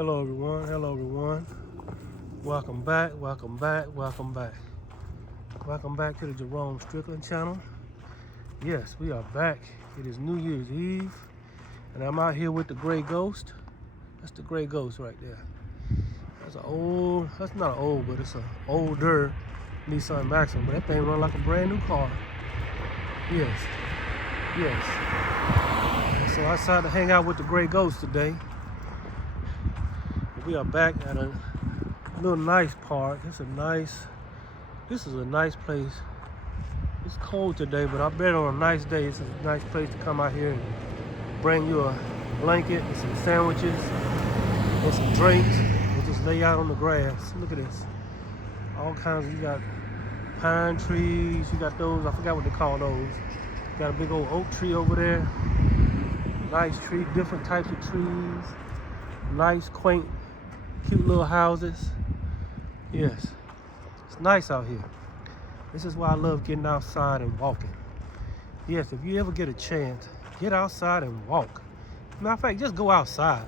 Hello everyone, hello everyone. Welcome back, welcome back, welcome back. Welcome back to the Jerome Strickland channel. Yes, we are back. It is New Year's Eve, and I'm out here with the gray ghost. That's the gray ghost right there. That's not an old, but it's an older Nissan Maxima, but that thing run like a brand new car. Yes. So I decided to hang out with the gray ghost today. We are back at a little nice park. This is a nice place. It's cold today, but I bet on a nice day, this is a nice place to come out here and bring you a blanket and some sandwiches and some drinks and just lay out on the grass. Look at this. All kinds you got pine trees, you got those, I forgot what they call those. You got a big old oak tree over there. Nice tree, different types of trees. Nice, quaint, cute little houses. Yes, it's nice out here. This is why I love getting outside and walking. Yes, if you ever get a chance, get outside and walk. Matter of fact, just go outside.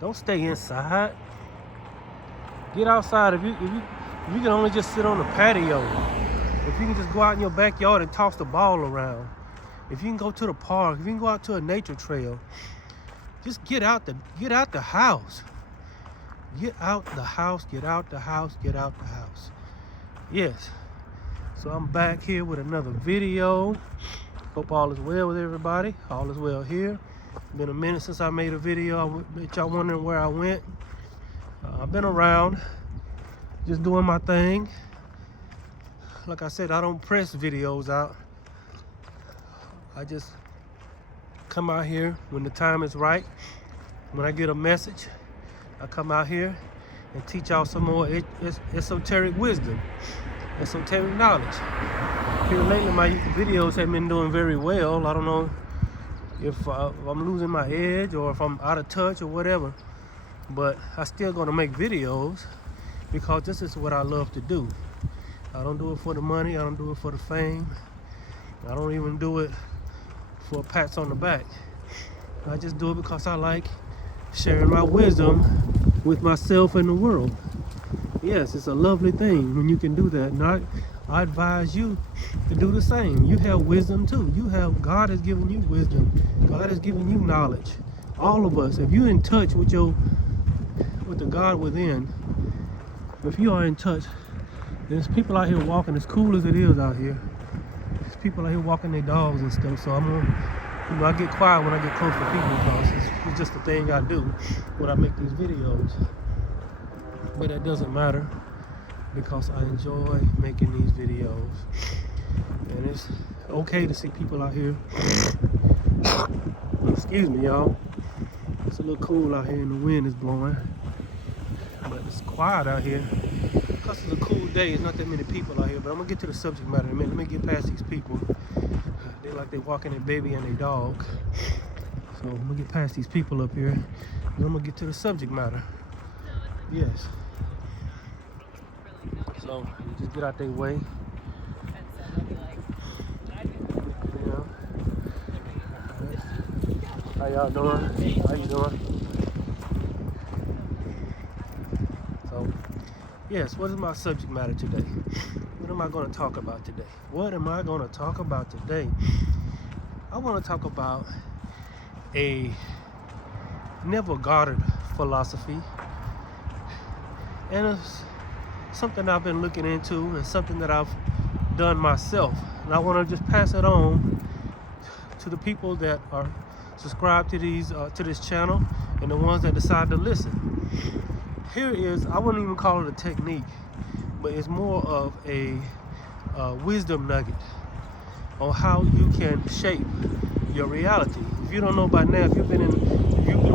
Don't stay inside. Get outside. If you can only just sit on the patio, if you can just go out in your backyard and toss the ball around, if you can go to the park, if you can go out to a nature trail, just get out the house. Get out the house, get out the house, get out the house. Yes. So I'm back here with another video. Hope all is well with everybody. All is well here. Been a minute since I made a video. I bet y'all wondering where I went. I've been around, just doing my thing. Like I said, I don't press videos out. I just come out here when the time is right. When I get a message, I come out here and teach y'all some more esoteric wisdom, esoteric knowledge. Here lately, my videos have been doing very well. I don't know if I'm losing my edge or if I'm out of touch or whatever, but I still gonna make videos because this is what I love to do. I don't do it for the money. I don't do it for the fame. I don't even do it for pats on the back. I just do it because I like sharing my wisdom with myself and the world. Yes, it's a lovely thing when you can do that. And I advise you to do the same. You have wisdom too. God has given you wisdom. God has given you knowledge. All of us, if you're in touch with the God within, if you are in touch, there's people out here walking as cool as it is out here. There's people out here walking their dogs and stuff. So I get quiet when I get close to people because it's just the thing I do when I make these videos. But that doesn't matter because I enjoy making these videos. And it's okay to see people out here. Excuse me, y'all. It's a little cool out here and the wind is blowing. But it's quiet out here. Because it's a cool day, there's not that many people out here. But I'm going to get to the subject matter in a minute. Let me get past these people. They like they walking their baby and their dog. So I'm gonna get past these people up here and I'm gonna get to the subject matter. Yes. So you just get out their way. Yeah. How y'all doing? How you doing? So yes, what is my subject matter today? What am I going to talk about today? What am I going to talk about today? I want to talk about a Neville Goddard philosophy. And it's something I've been looking into and something that I've done myself. And I want to just pass it on to the people that are subscribed to this channel and the ones that decide to listen. Here is, I wouldn't even call it a technique, but it's more of a wisdom nugget on how you can shape your reality. If you don't know by now, if you've been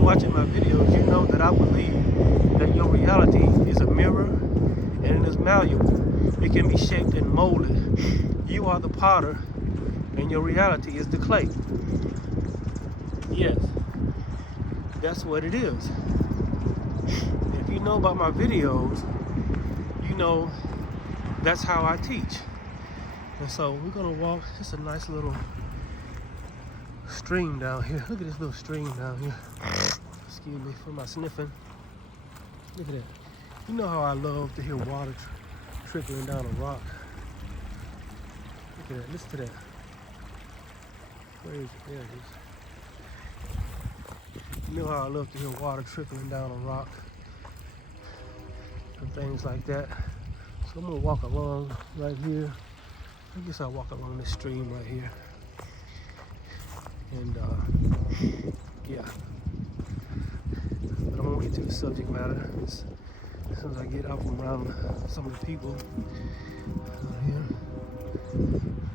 watching my videos, you know that I believe that your reality is a mirror and it is malleable. It can be shaped and molded. You are the potter and your reality is the clay. Yes, that's what it is. If you know about my videos, you know that's how I teach. And so we're gonna walk. It's a nice little stream down here. Look at this little stream down here. Excuse me for my sniffing. Look at that. You know how I love to hear water trickling down a rock. Look at that. Listen to that. Where is it? There it is. You know how I love to hear water trickling down a rock and things like that. So I'm gonna walk along right here. I guess I'll walk along this stream right here. And yeah. But I won't get to the subject matter. As soon as I get out from around some of the people here.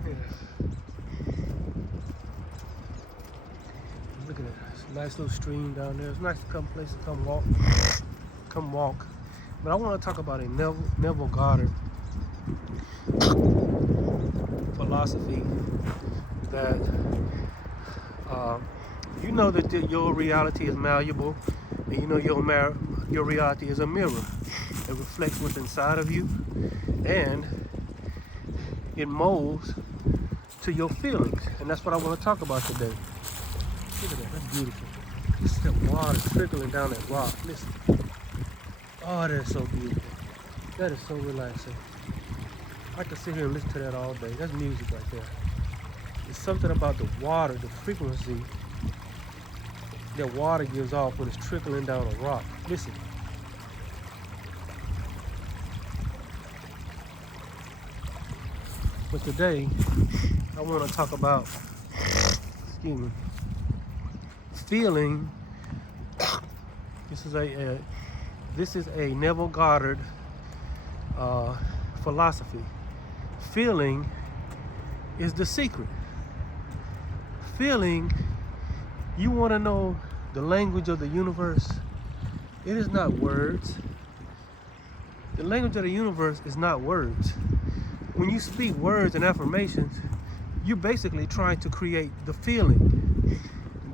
Yeah. Look at that. It's a nice little stream down there. It's nice to come place to come walk. But I want to talk about a Neville Goddard philosophy that you know that your reality is malleable, and you know your reality is a mirror. It reflects what's inside of you, and it molds to your feelings. And that's what I want to talk about today. Look at that. That's beautiful. This is the water trickling down that rock. Listen. Oh, that is so beautiful. That is so relaxing. I can sit here and listen to that all day. That's music right there. It's something about the water, the frequency that water gives off when it's trickling down a rock. Listen. But today, I want to talk about, excuse me, feeling. This is a Neville Goddard philosophy. Feeling is the secret. Feeling, you want to know the language of the universe? It is not words. The language of the universe is not words. When you speak words and affirmations, you're basically trying to create the feeling.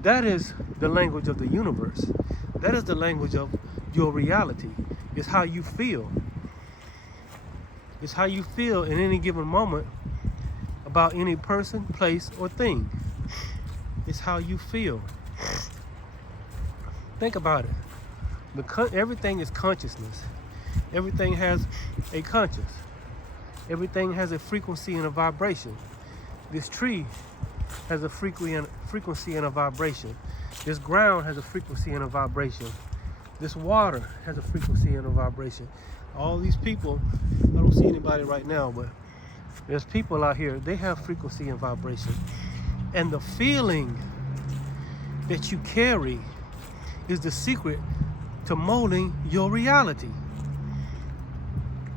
That is the language of the universe. That is the language of your reality. It's how you feel. It's how you feel in any given moment about any person, place, or thing. It's how you feel. Think about it. Everything is consciousness. Everything has a conscience. Everything has a frequency and a vibration. This tree has a frequency and a vibration. This ground has a frequency and a vibration. This water has a frequency and a vibration. All these people, I don't see anybody right now, but there's people out here, they have frequency and vibration. And the feeling that you carry is the secret to molding your reality.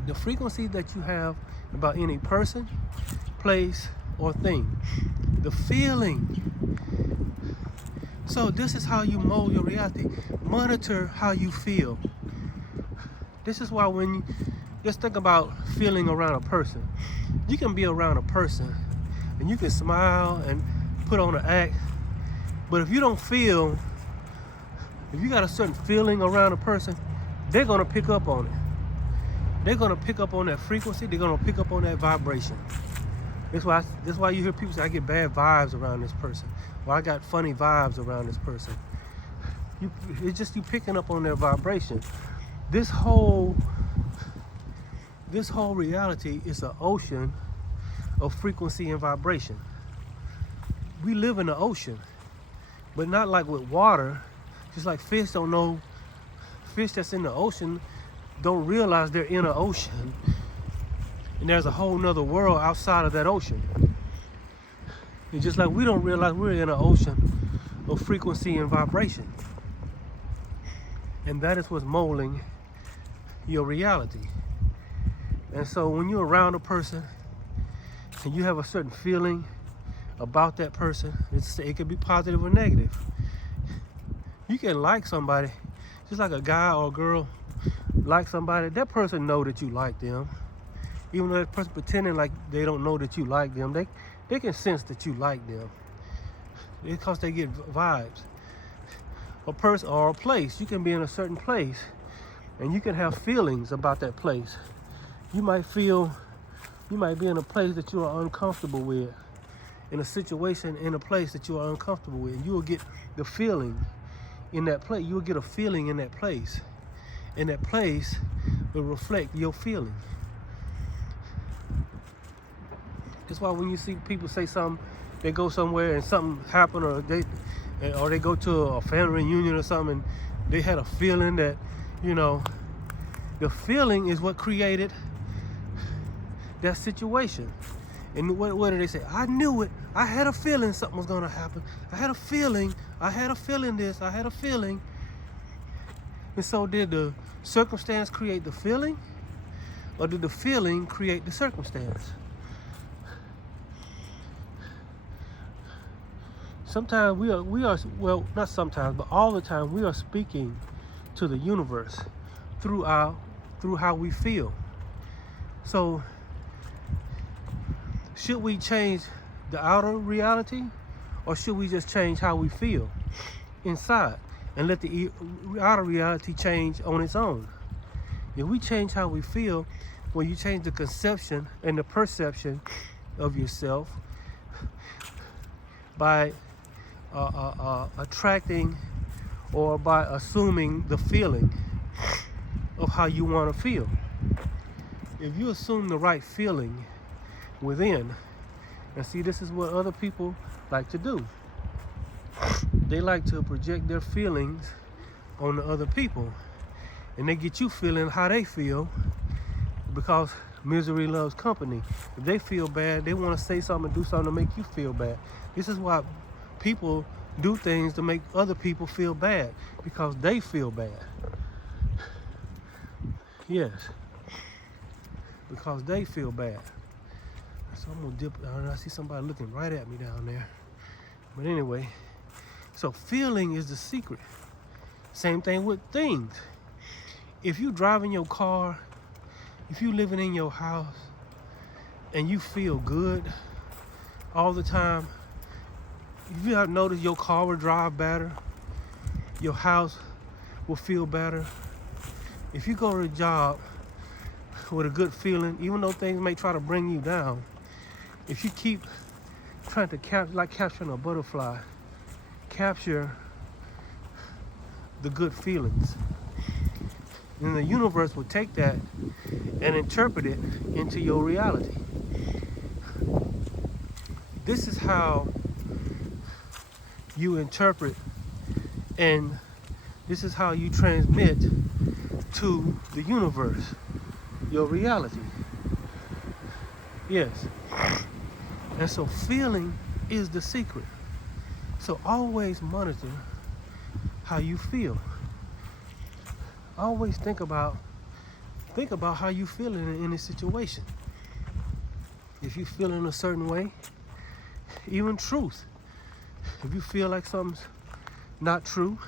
The frequency that you have about any person, place, or thing. The feeling. So this is how you mold your reality. Monitor how you feel. This is why when you just think about feeling around a person, you can be around a person and you can smile and put on an act, but if you don't feel, if you got a certain feeling around a person, they're gonna pick up on it. They're gonna pick up on that frequency. They're gonna pick up on that vibration. That's why you hear people say, I get bad vibes around this person, or I got funny vibes around this person. It's just you picking up on their vibration. This whole reality is an ocean of frequency and vibration. We live in the ocean, but not like with water. Just like fish don't know, fish that's in the ocean don't realize they're in an ocean. And there's a whole nother world outside of that ocean. And just like we don't realize we're in an ocean of frequency and vibration. And that is what's molding your reality. And so when you're around a person and you have a certain feeling about that person, it could be positive or negative. You can like somebody, just like a guy or a girl like somebody, that person know that you like them. Even though that person pretending like they don't know that you like them, they can sense that you like them. Because they get vibes. A person or a place, you can be in a certain place and you can have feelings about that place. You might be in a place that you are uncomfortable with, in a situation, in a place that you are uncomfortable with. You will get the feeling in that place. You will get a feeling in that place. and that place will reflect your feeling. That's why when you see people say something, they go somewhere and something happened, or they go to a family reunion or something, and they had a feeling that, you know, the feeling is what created that situation. And what do they say? I knew it. I had a feeling something was gonna happen. I had a feeling this. I had a feeling. And so did the circumstance create the feeling, or did the feeling create the circumstance? Sometimes we are well, not sometimes, but all the time we are speaking to the universe through how we feel. So should we change the outer reality, or should we just change how we feel inside and let the outer reality change on its own? If we change how we feel, well, you change the conception and the perception of yourself by attracting or by assuming the feeling of how you want to feel. If you assume the right feeling within, and see, this is what other people like to do. They like to project their feelings on the other people, and they get you feeling how they feel, because misery loves company. If they feel bad, they want to say something, do something to make you feel bad. This is why people do things to make other people feel bad, because they feel bad. Yes, because they feel bad. So I'm gonna dip. I see somebody looking right at me down there. But anyway, so feeling is the secret. Same thing with things. If you driving your car, if you living in your house, and you feel good all the time, if you have noticed, your car will drive better, your house will feel better. If you go to a job with a good feeling, even though things may try to bring you down, if you keep trying to capturing a butterfly, capture the good feelings, then the universe will take that and interpret it into your reality. This is how you interpret, and this is how you transmit to the universe your reality. Yes. And so feeling is the secret. So always monitor how you feel. Always think about how you feel in any situation. If you feel in a certain way, even truth. If you feel like something's not true,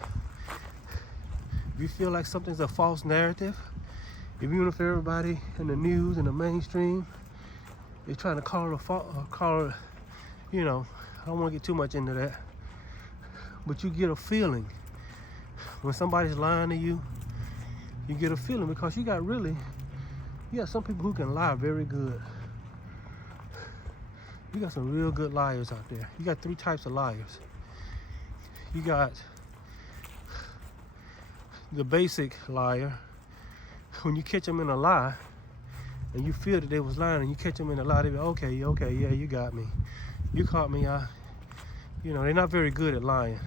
if you feel like something's a false narrative, even if everybody in the news and the mainstream is trying to call it, you know, I don't want to get too much into that, but you get a feeling when somebody's lying to you. You get a feeling because you got some people who can lie very good. You got some real good liars out there. You got 3 types of liars. You got the basic liar. When you catch them in a lie, and you feel that they was lying, and you catch them in a lie, they be okay, yeah, you got me. You caught me. They're not very good at lying.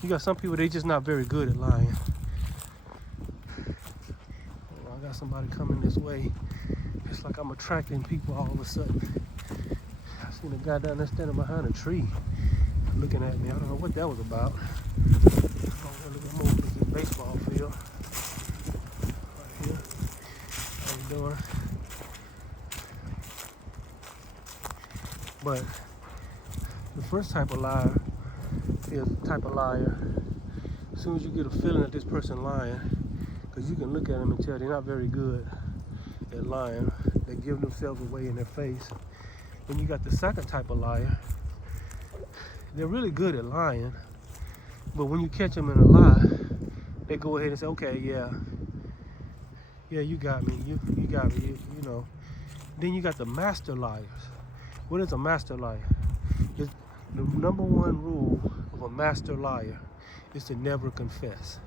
You got some people, they just not very good at lying. I got somebody coming this way. It's like I'm attracting people all of a sudden. I seen a guy down there standing behind a tree looking at me. I don't know what that was about. I'm looking more at this baseball field right here. How you doing? But the first type of liar is the type of liar, as soon as you get a feeling that this person lying, because you can look at them and tell they're not very good at lying. They give themselves away in their face. Then you got the second type of liar. They're really good at lying, but when you catch them in a lie, they go ahead and say, okay, yeah, you got me, you got me, you know. Then you got the master liars. What is a master liar? The number 1 rule of a master liar is to never confess.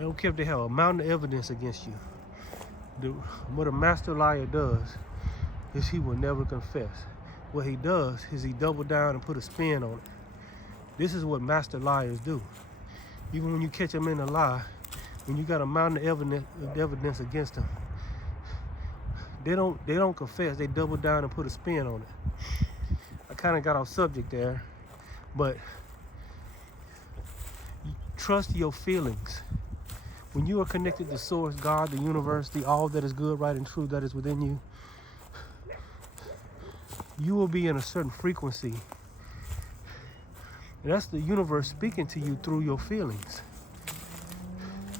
I don't care if they have a mountain of evidence against you. What a master liar does is he will never confess. What he does is he double down and put a spin on it. This is what master liars do. Even when you catch them in a lie, when you got a mountain of evidence against them, they don't confess. They double down and put a spin on it. I kind of got off subject there, but trust your feelings. When you are connected to Source, God, the universe, the all that is good, right, and true that is within you, you will be in a certain frequency. And that's the universe speaking to you through your feelings,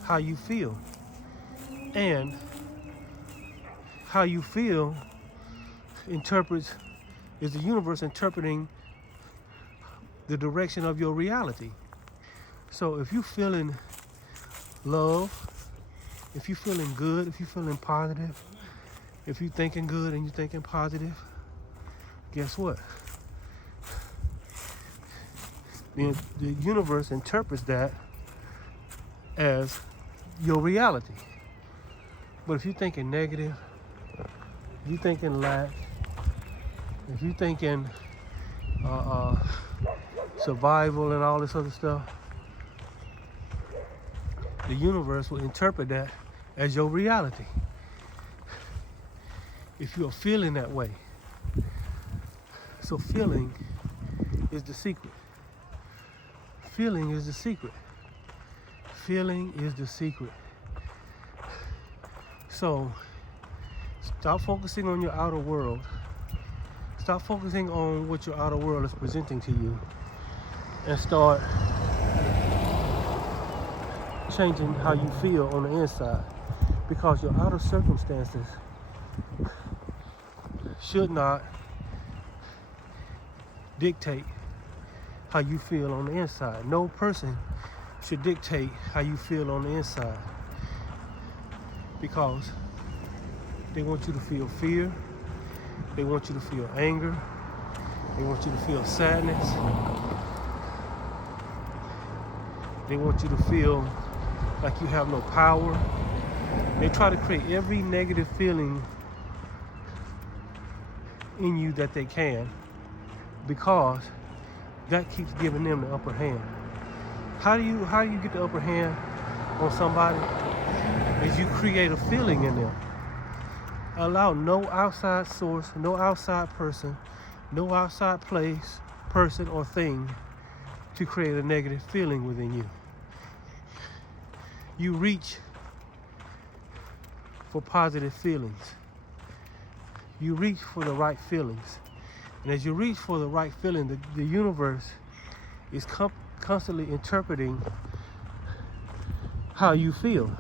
how you feel. And how you feel is the universe interpreting the direction of your reality. So if you're feeling love, if you're feeling good, if you're feeling positive, if you're thinking good and you're thinking positive, guess what? The universe interprets that as your reality. But if you're thinking negative, if you're thinking lack, if you're thinking survival and all this other stuff, the universe will interpret that as your reality. If you're feeling that way. So feeling is the secret. Feeling is the secret. Feeling is the secret. So stop focusing on your outer world. Stop focusing on what your outer world is presenting to you, and start changing how you feel on the inside, because your outer circumstances should not dictate how you feel on the inside. No person should dictate how you feel on the inside, because they want you to feel fear, they want you to feel anger, they want you to feel sadness, they want you to feel like you have no power. They try to create every negative feeling in you that they can, because that keeps giving them the upper hand. How do you get the upper hand on somebody? Is you create a feeling in them. Allow no outside source, no outside person, no outside place, person, or thing to create a negative feeling within you. You reach for positive feelings. You reach for the right feelings. And as you reach for the right feeling, the universe is constantly interpreting how you feel.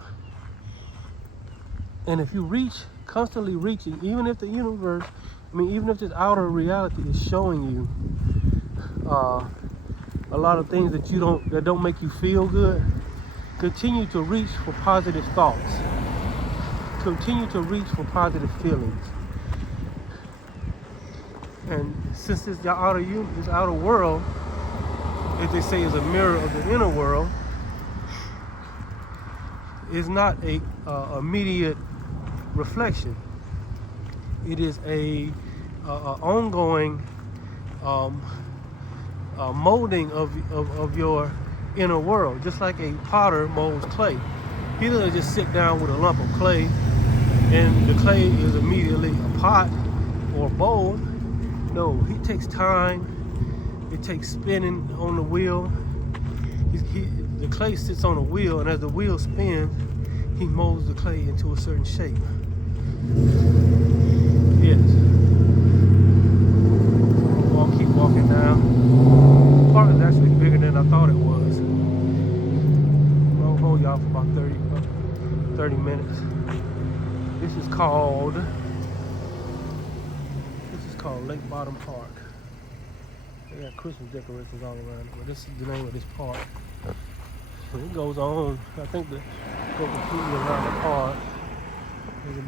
And if you constantly reaching, even if the universe, even if this outer reality is showing you a lot of things that don't make you feel good, continue to reach for positive thoughts. Continue to reach for positive feelings. And since this outer world, as they say, is a mirror of the inner world, is not a immediate reflection. It is a ongoing molding of your inner world, just like a potter molds clay. He doesn't just sit down with a lump of clay and the clay is immediately a pot or a bowl. No, he takes time. It takes spinning on the wheel. The clay sits on a wheel, and as the wheel spins, he molds the clay into a certain shape. Yes. I'll keep walking down. The park is actually bigger than I thought it was. I'll hold y'all for about 30 minutes. This is called Lake Bottom Park. They got Christmas decorations all around it, but this is the name of this park. And it goes on. I think go completely around the park is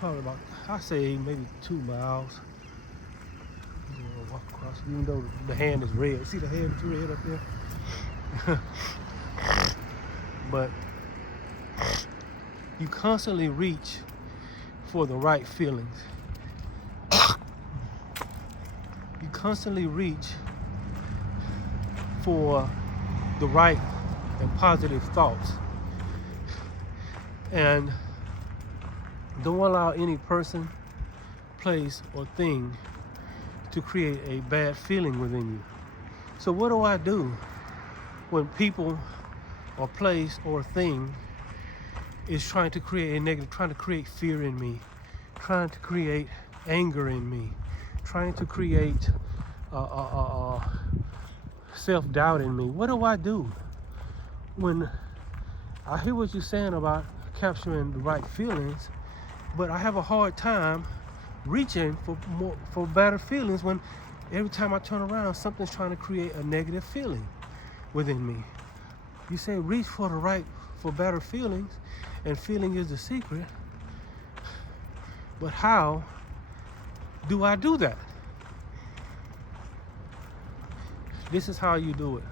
probably about, I say maybe 2 miles. You know, walk across, even though the hand is red. See the hand is red up there? but you constantly reach for the right feelings. You constantly reach for the right and positive thoughts. And don't allow any person, place, or thing to create a bad feeling within you. So what do I do when people or place or thing is trying to create a negative, trying to create fear in me, trying to create anger in me, trying to create self-doubt in me? What do I do when I hear what you're saying about capturing the right feelings, but I have a hard time reaching for better feelings when every time I turn around, something's trying to create a negative feeling within me? You say reach for the right, for better feelings, and feeling is the secret. But how do I do that? This is how you do it.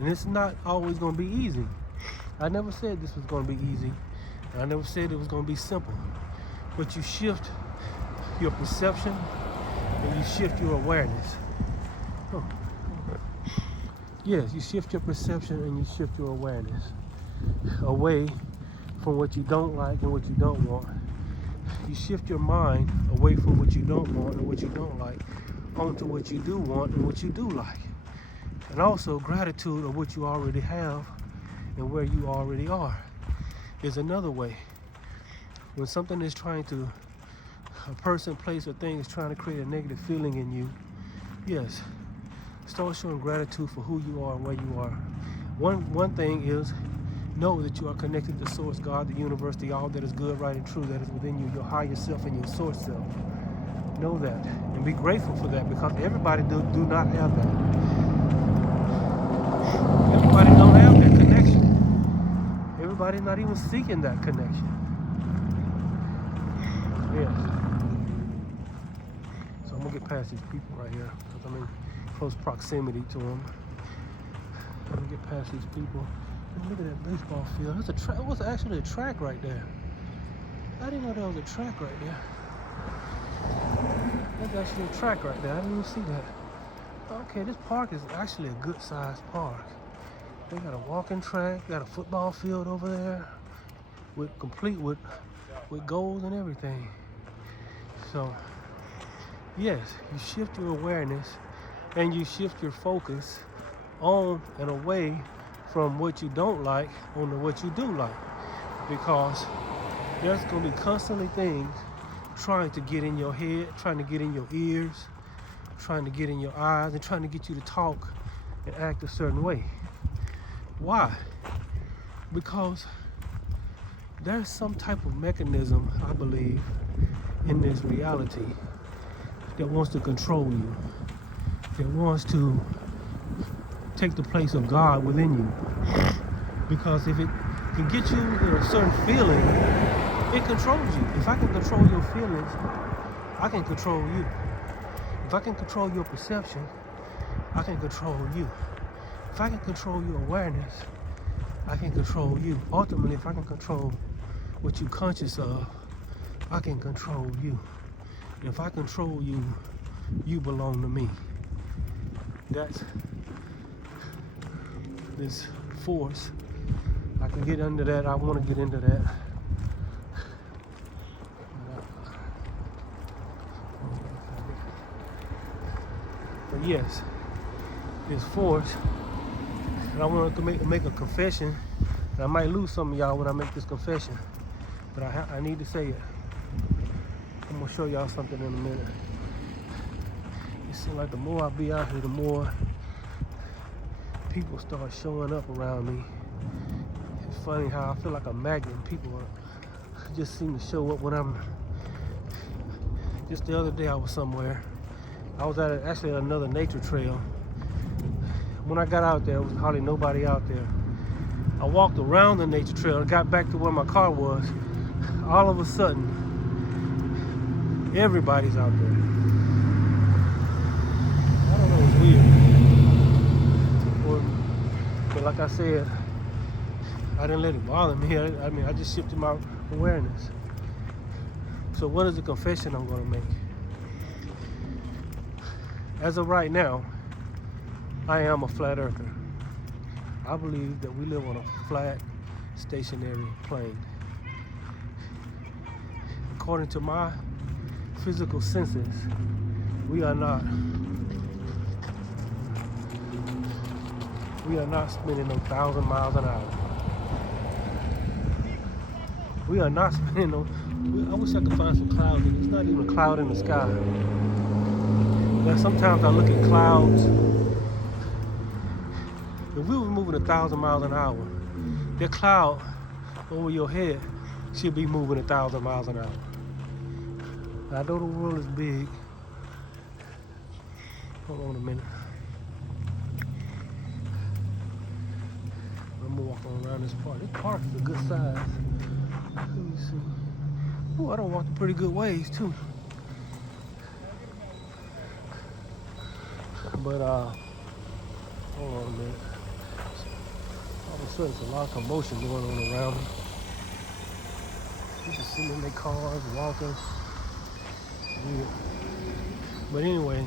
And it's not always going to be easy. I never said this was going to be easy. And I never said it was going to be simple. But you shift your perception and you shift your awareness. Yes, you shift your perception and you shift your awareness away from what you don't like and what you don't want. You shift your mind away from what you don't want and what you don't like onto what you do want and what you do like. And also gratitude of what you already have and where you already are is another way. When something is trying to, a person, place, or thing is trying to create a negative feeling in you, yes, start showing gratitude for who you are and where you are. One thing is, know that you are connected to Source, God, the universe, the all that is good, right, and true that is within you, your higher self and your source self. Know that and be grateful for that, because everybody do not have that. Everybody don't have that connection. Everybody's not even seeking that connection. Yes. So I'm gonna get past these people right here because I'm in close proximity to them. I'm gonna get past these people. And look at that baseball field. That's a track. It was actually a track right there. I didn't know there was a track right there. That's actually a track right there. I didn't even see that. Okay, this park is actually a good sized park. They got a walking track, got a football field over there, complete with goals and everything. So yes, you shift your awareness and you shift your focus on and away from what you don't like onto what you do like, because there's going to be constantly things trying to get in your head, trying to get in your ears, trying to get in your eyes, and trying to get you to talk and act a certain way. Why? Because there's some type of mechanism, I believe, in this reality that wants to control you, that wants to take the place of God within you. Because if it can get you in a certain feeling, it controls you. If I can control your feelings, I can control you. If I can control your perception, I can control you. If I can control your awareness, I can control you. Ultimately, if I can control what you're conscious of, I can control you. And if I control you, you belong to me. That's this force. I can get under that. I want to get into that. But yes, this force, and I want to make a confession. And I might lose some of y'all when I make this confession, but I need to say it. I'm gonna show y'all something in a minute. It seems like the more I be out here, the more people start showing up around me. It's funny how I feel like a magnet. People just seem to show up when I'm. Just the other day I was somewhere. I was at actually another nature trail. When I got out there, there was hardly nobody out there. I walked around the nature trail and got back to where my car was. All of a sudden, everybody's out there. I don't know, it's weird. But like I said, I didn't let it bother me. I mean, I just shifted my awareness. So what is the confession I'm going to make? As of right now, I am a flat earther. I believe that we live on a flat, stationary plane. According to my physical senses, we are not spinning 1,000 miles an hour. We are not spinning no. I wish I could find some clouds. There's not even a cloud in the sky. But sometimes I look at clouds. If we were moving 1,000 miles an hour, that cloud over your head should be moving 1,000 miles an hour. I know the world is big. Hold on a minute. I'm walking around this park. This park is a good size. Let me see. Oh, I done walked a pretty good ways too. But hold on a minute. All of a sudden, there's a lot of commotion going on around me. People sitting in their cars, walking. Weird. But anyway,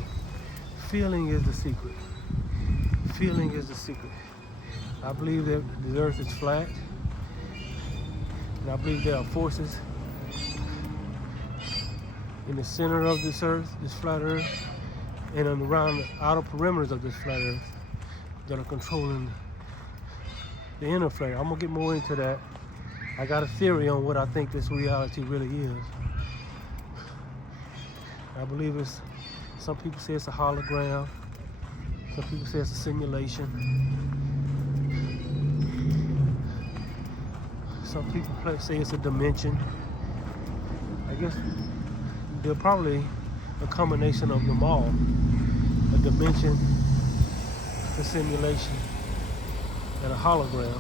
feeling is the secret. Feeling is the secret. I believe that the earth is flat. And I believe there are forces in the center of this earth, this flat earth, and around the outer perimeters of this flat earth that are controlling the inner flat earth. I'm gonna get more into that. I got a theory on what I think this reality really is. I believe it's, some people say it's a hologram, some people say it's a simulation. Some people say it's a dimension. I guess they're probably a combination of them all. A dimension, a simulation, and a hologram.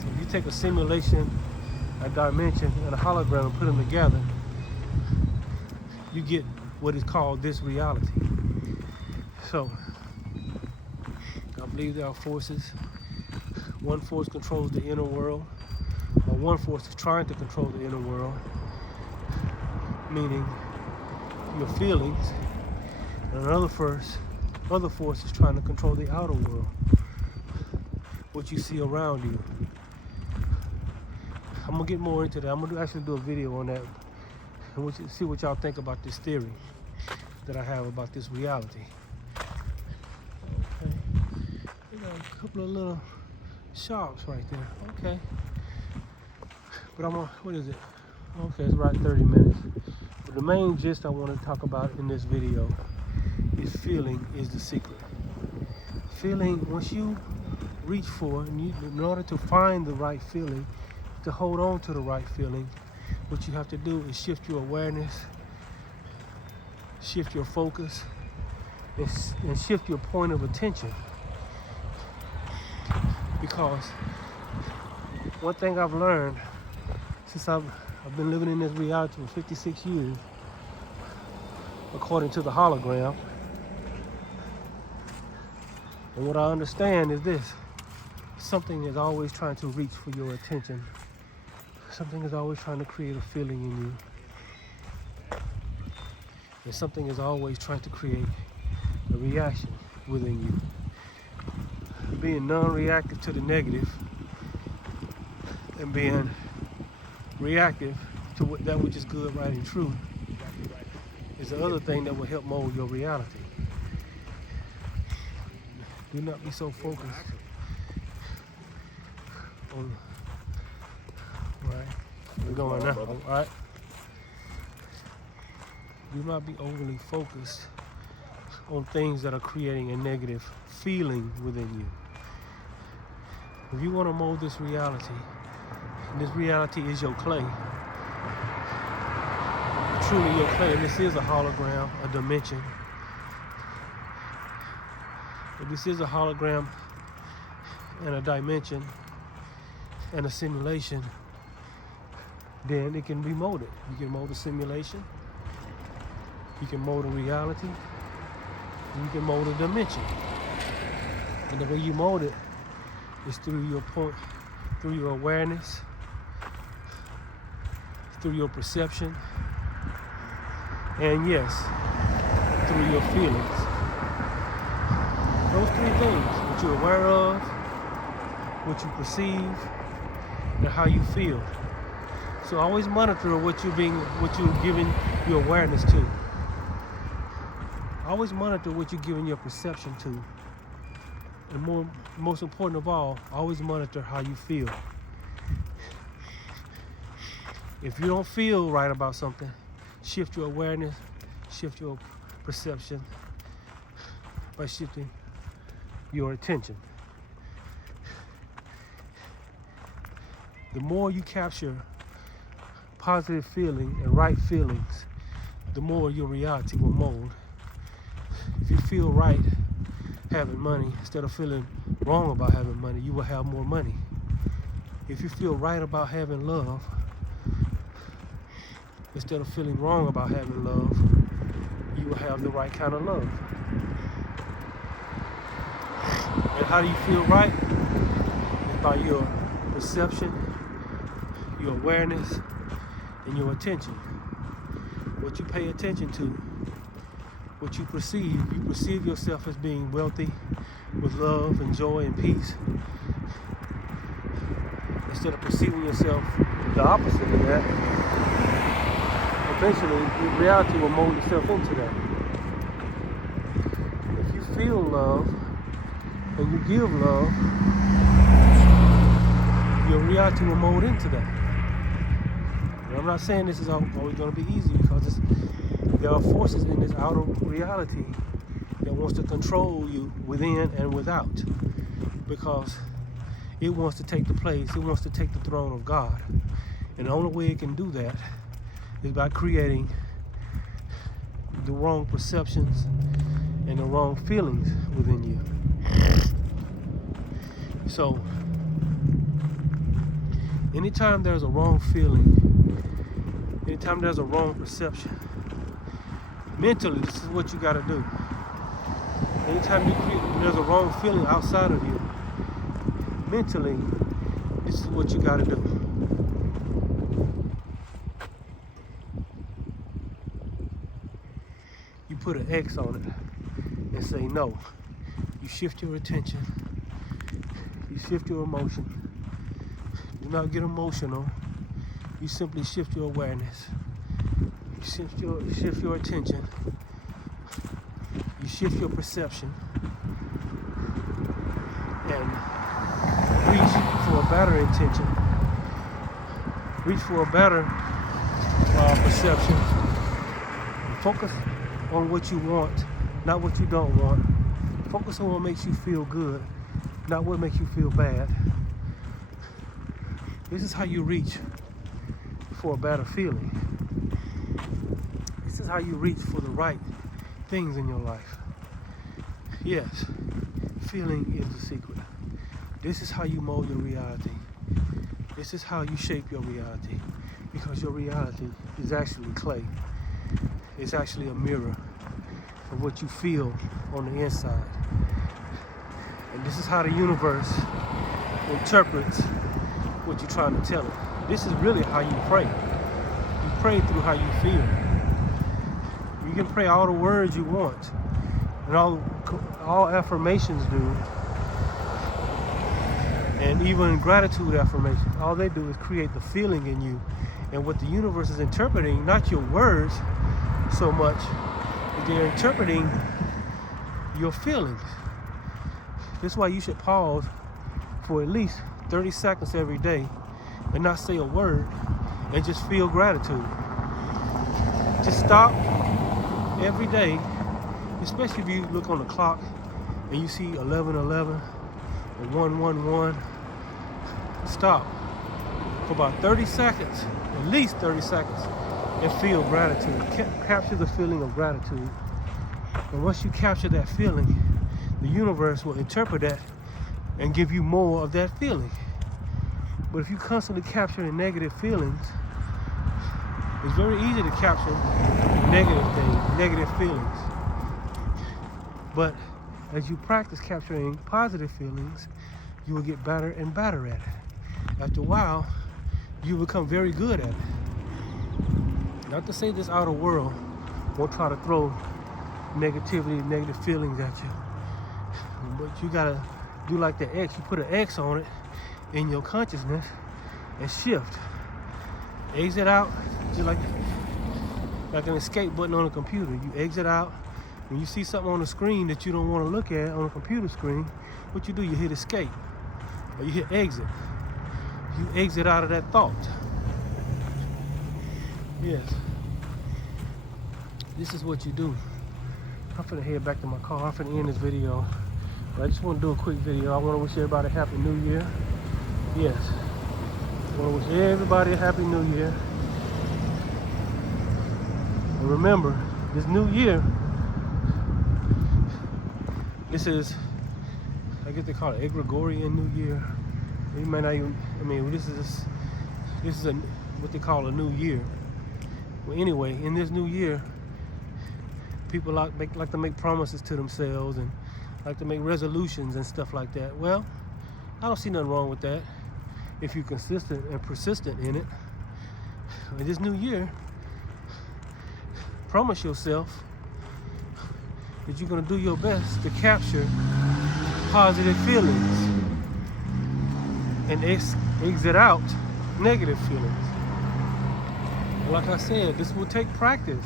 So if you take a simulation, a dimension, and a hologram and put them together, you get what is called this reality. So, I believe there are forces. One force controls the inner world, or one force is trying to control the inner world, meaning your feelings, and another force is trying to control the outer world, what you see around you. I'm gonna get more into that. I'm gonna actually do a video on that, and see what y'all think about this theory that I have about this reality. Okay, we got a couple of little shops right there. Okay, but I'm on, what is it? Okay, it's right 30 minutes. But the main gist I want to talk about in this video is feeling is the secret. Feeling, once you reach for, and in order to find the right feeling, to hold on to the right feeling, what you have to do is shift your awareness, shift your focus, and shift your point of attention. Because one thing I've learned since I've been living in this reality for 56 years, according to the hologram, and what I understand is this: something is always trying to reach for your attention. Something is always trying to create a feeling in you. And something is always trying to create a reaction within you. Being non-reactive to the negative and being reactive to that which is good, right, and true is the other thing that will help mold your reality. Do not be so focused on, right, we're going now, all right? Do not be overly focused on things that are creating a negative feeling within you. If you want to mold this reality, and this reality is your clay, truly your clay, and this is a hologram, a dimension. If this is a hologram and a dimension and a simulation, then it can be molded. You can mold a simulation, you can mold a reality, you can mold a dimension. And the way you mold it It's through through your awareness, through your perception, and yes, through your feelings. Those three things: what you're aware of, what you perceive, and how you feel. So always monitor what you're giving your awareness to. Always monitor what you're giving your perception to. And most important of all, always monitor how you feel. If you don't feel right about something, shift your awareness, shift your perception by shifting your attention. The more you capture positive feeling and right feelings, the more your reality will mold. If you feel right having money instead of feeling wrong about having money, you will have more money. If you feel right about having love instead of feeling wrong about having love, you will have the right kind of love. And how do you feel right? It's by your perception, your awareness, and your attention. What you pay attention to, what you perceive yourself as being wealthy with love and joy and peace. Instead of perceiving yourself the opposite of that, eventually reality will mold itself into that. If you feel love and you give love, your reality will mold into that. And I'm not saying this is always going to be easy, because there are forces in this outer reality that wants to control you within and without, because it wants to take the place, it wants to take the throne of God. And the only way it can do that is by creating the wrong perceptions and the wrong feelings within you. So, anytime there's a wrong feeling, anytime there's a wrong perception, mentally, this is what you got to do. Anytime there's a wrong feeling outside of you, mentally, this is what you got to do. You put an X on it and say no. You shift your attention. You shift your emotion. Do not get emotional. You simply shift your awareness. You shift your attention. You shift your perception. And reach for a better intention. Reach for a better perception. Focus on what you want, not what you don't want. Focus on what makes you feel good, not what makes you feel bad. This is how you reach for a better feeling. This is how you reach for the right things in your life. Yes, feeling is the secret. This is how you mold your reality. This is how you shape your reality, because your reality is actually clay. It's actually a mirror of what you feel on the inside. And this is how the universe interprets what you're trying to tell it. This is really how you pray. You pray through how you feel. You can pray all the words you want, and all affirmations do, and even gratitude affirmations. All they do is create the feeling in you. And what the universe is interpreting, not your words so much, they're interpreting your feelings. That's why you should pause for at least 30 seconds every day and not say a word and just feel gratitude. Just stop every day, especially if you look on the clock and you see 11:11 or 1:11. Stop for about 30 seconds, at least 30 seconds, and feel gratitude. Capture the feeling of gratitude. And once you capture that feeling, the universe will interpret that and give you more of that feeling. But if you constantly capture the negative feelings, it's very easy to capture negative things, negative feelings. But as you practice capturing positive feelings, you will get better and better at it. After a while, you become very good at it. Not to say this outer world won't try to throw negativity, negative feelings at you, but you gotta do like the X. You put an X on it in your consciousness and shift. Exit out, just like an escape button on a computer. You exit out. When you see something on the screen that you don't want to look at on a computer screen, what you do, you hit escape or you hit exit. You exit out of that thought. Yes. This is what you do. I'm finna head back to my car. I'm finna end this video. But I just want to do a quick video. I want to wish everybody a happy new year. Yes. I want to wish everybody a happy new year. And remember, this new year, this is, I guess they call it a Gregorian New Year. You may not even, I mean, this is what they call a new year. Well, anyway, in this new year, people like to make promises to themselves and like to make resolutions and stuff like that. Well, I don't see nothing wrong with that if you're consistent and persistent in it. In this new year, promise yourself that you're going to do your best to capture positive feelings and exit out negative feelings. Like I said, this will take practice.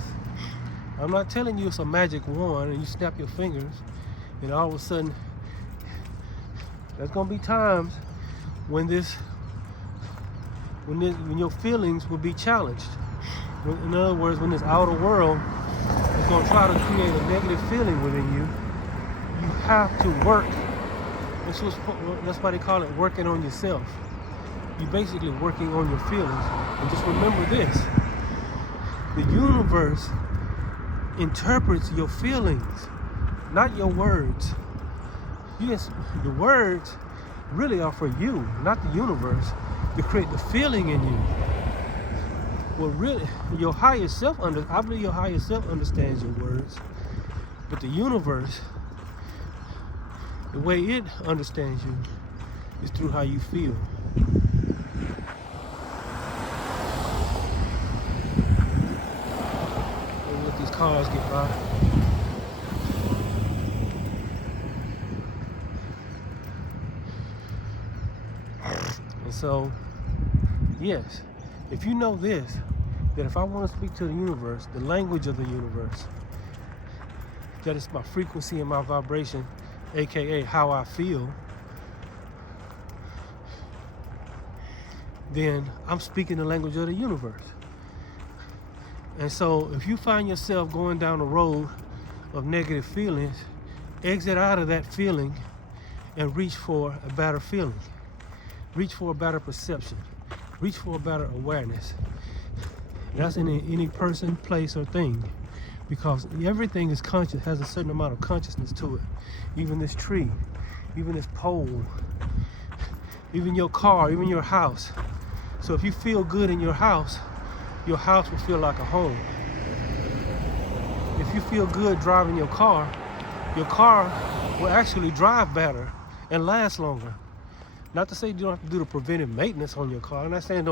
I'm not telling you it's a magic wand and you snap your fingers and all of a sudden there's going to be times when your feelings will be challenged. In other words, when this outer world is going to try to create a negative feeling within you, you have to work. That's why they call it working on yourself. You're basically working on your feelings. And just remember this: the universe interprets your feelings, not your words. Yes, the words really are for you, not the universe, to create the feeling in you. Well, really, your higher self I believe your higher self understands your words, but the universe, the way it understands you is through how you feel. And let these cars get by. And so, yes, if you know this, that if I want to speak to the universe, the language of the universe, that is my frequency and my vibration, aka how I feel, then I'm speaking the language of the universe. And so if you find yourself going down the road of negative feelings, exit out of that feeling and reach for a better feeling. Reach for a better perception. Reach for a better awareness. And that's in any person, place, or thing. Because everything is conscious, has a certain amount of consciousness to it. Even this tree, even this pole, even your car, even your house. So if you feel good in your house will feel like a home. If you feel good driving your car will actually drive better and last longer. Not to say you don't have to do the preventive maintenance on your car. I'm not saying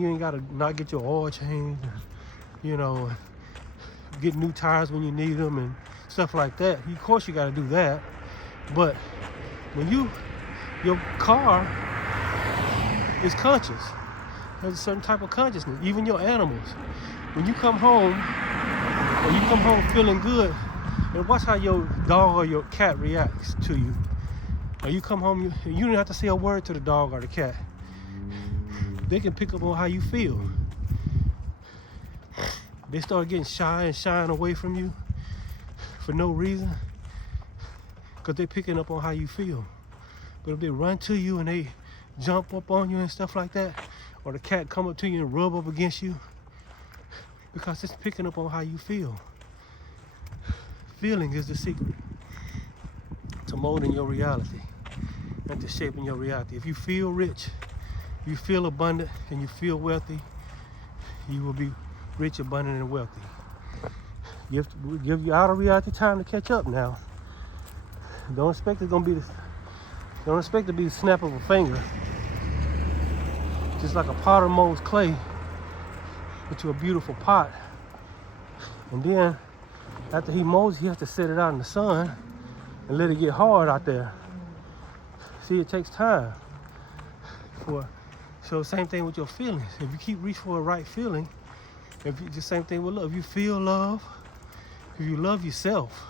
you ain't gotta not get your oil changed, get new tires when you need them and stuff like that. Of course you gotta do that. But when your car is conscious, has a certain type of consciousness. Even your animals. When you come home, or you come home feeling good, and watch how your dog or your cat reacts to you. Or you come home, you don't have to say a word to the dog or the cat. They can pick up on how you feel. They start getting shy and shying away from you for no reason, because they're picking up on how you feel. But if they run to you and they jump up on you and stuff like that, or the cat come up to you and rub up against you, because it's picking up on how you feel. Feeling is the secret to molding your reality and to shaping your reality. If you feel rich, you feel abundant, and you feel wealthy, you will be rich, abundant, and wealthy. You have to give your outer reality time to catch up now. Don't expect it's gonna be Don't expect it to be the snap of a finger. Just like a potter molds clay into a beautiful pot. And then after he molds, he has to set it out in the sun and let it get hard out there. See, it takes time. So same thing with your feelings. If you keep reaching for a right feeling, the same thing with love. If you feel love, if you love yourself,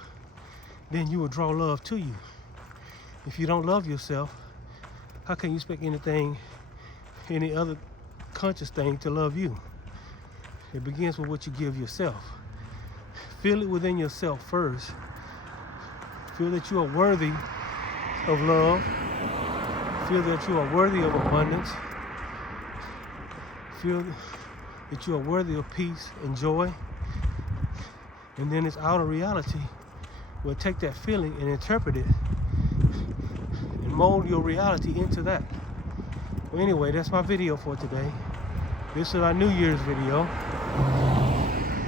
then you will draw love to you. If you don't love yourself, how can you expect any other conscious thing to love you? It begins with what you give yourself. Feel it within yourself first. Feel that you are worthy of love. Feel that you are worthy of abundance. Feel that you are worthy of peace and joy. And then this outer reality will take that feeling and interpret it and mold your reality into that. Well, anyway, that's my video for today. This is our New Year's video.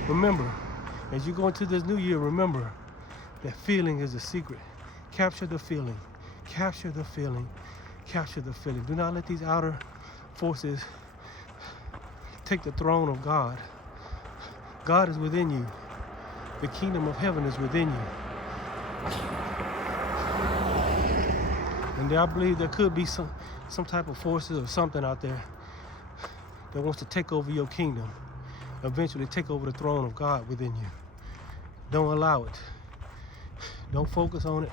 Remember, as you go into this new year, remember that feeling is the secret. Capture the feeling. Capture the feeling. Capture the feeling. Do not let these outer forces take the throne of God. God is within you. The kingdom of heaven is within you. And I believe there could be some type of forces or something out there that wants to take over your kingdom. Eventually take over the throne of God within you. Don't allow it. Don't focus on it.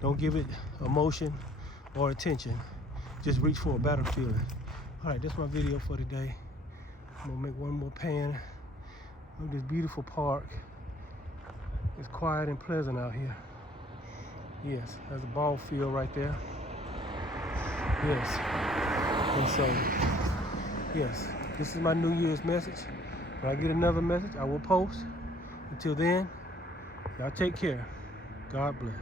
Don't give it emotion or attention. Just reach for a better feeling. All right, that's my video for today. I'm gonna make one more pan of this beautiful park. It's quiet and pleasant out here. Yes, there's a ball field right there. Yes. And so, yes, this is my New Year's message. When I get another message, I will post. Until then, y'all take care. God bless.